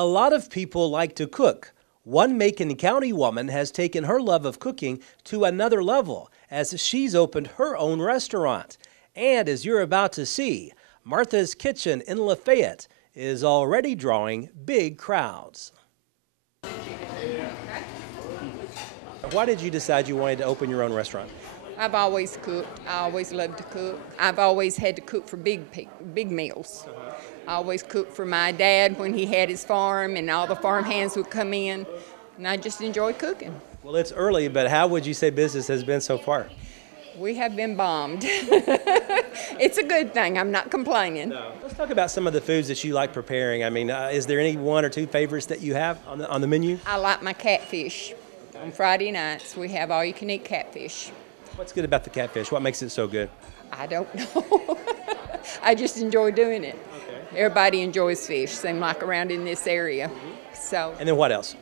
A lot of people like to cook. One Macon County woman has taken her love of cooking to another level as she's opened her own restaurant. And as you're about to see, Martha's Kitchen in Lafayette is already drawing big crowds. Why did you decide you wanted to open your own restaurant? I've always cooked. I always loved to cook. I've always had to cook for big meals. I always cooked for my dad when he had his farm, and all the farm hands would come in, and I just enjoy cooking. Well, it's early, but how would you say business has been so far? We have been bombed. It's a good thing. I'm not complaining. No. Let's talk about some of the foods that you like preparing. I mean, is there any one or two favorites that you have on the menu? I like my catfish. On Friday nights, we have all-you-can-eat catfish. What's good about the catfish? What makes it so good? I don't know. I just enjoy doing it. Okay. Everybody enjoys fish, seem like around in this area. So. And then what else?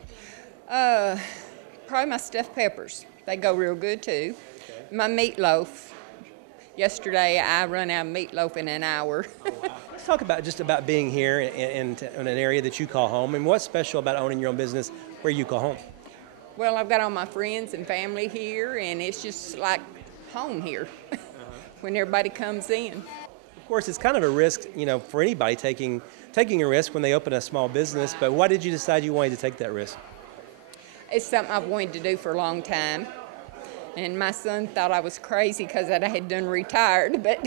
Probably my stuffed peppers. They go real good too. Okay. My meatloaf. Yesterday I run out of meatloaf in an hour. Oh, wow. Let's talk about being here in an area that you call home, and what's special about owning your own business where you call home? Well, I've got all my friends and family here, and it's just like home here when everybody comes in. Of course, it's kind of a risk, for anybody taking a risk when they open a small business, but why did you decide you wanted to take that risk? It's something I've wanted to do for a long time, and my son thought I was crazy because I had done retired, but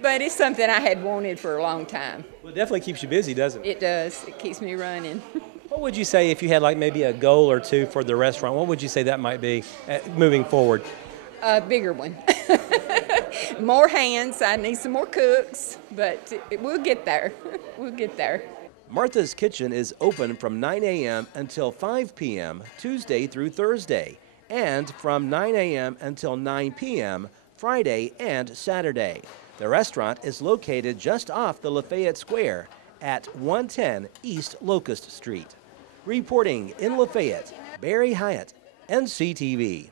but it's something I had wanted for a long time. Well, it definitely keeps you busy, doesn't it? It does. It keeps me running. What would you say if you had like maybe a goal or two for the restaurant? What would you say that might be moving forward? A bigger one. More hands. I need some more cooks, but we'll get there. We'll get there. Martha's Kitchen is open from 9 a.m. until 5 p.m. Tuesday through Thursday, and from 9 a.m. until 9 p.m. Friday and Saturday. The restaurant is located just off the Lafayette Square at 110 East Locust Street. Reporting in Lafayette, Barry Hiett, NCTV.